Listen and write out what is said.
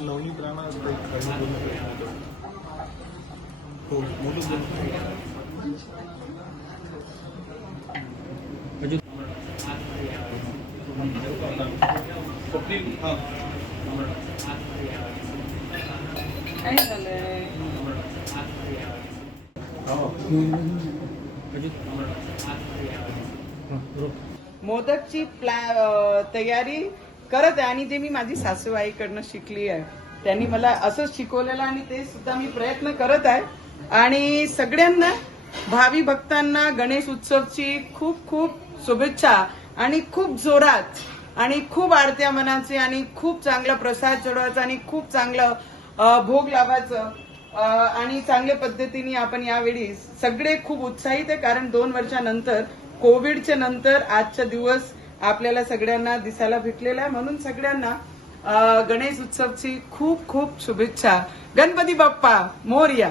नवनीत राणा हो काय झालंय मोदकची प्लॅ तयारी करत आहे आणि जे मी माझी सासूबाईकडनं शिकली आहे त्यांनी मला असंच शिकवलेलं आणि ते सुद्धा मी प्रयत्न करत आहे. आणि सगळ्यांना भावी भक्तांना गणेश उत्सवची खूप खूप शुभेच्छा आणि खूप जोरात आणि खूप आडत्या मनाचे आणि खूप चांगला प्रसाद चढवायचा आणि खूप चांगलं भोग लावायचं. आणि चांगल्या पद्धतीने आपण यावेळी सगळे खूप उत्साहित आहे कारण दोन वर्षानंतर कोविडच्या नंतर आजचा दिवस आपल्याला सगळ्यांना दिसायला भेटलेला आहे. म्हणून सगळ्यांना गणेश उत्सवची खूप खूप शुभेच्छा. गणपती बाप्पा मोर्या.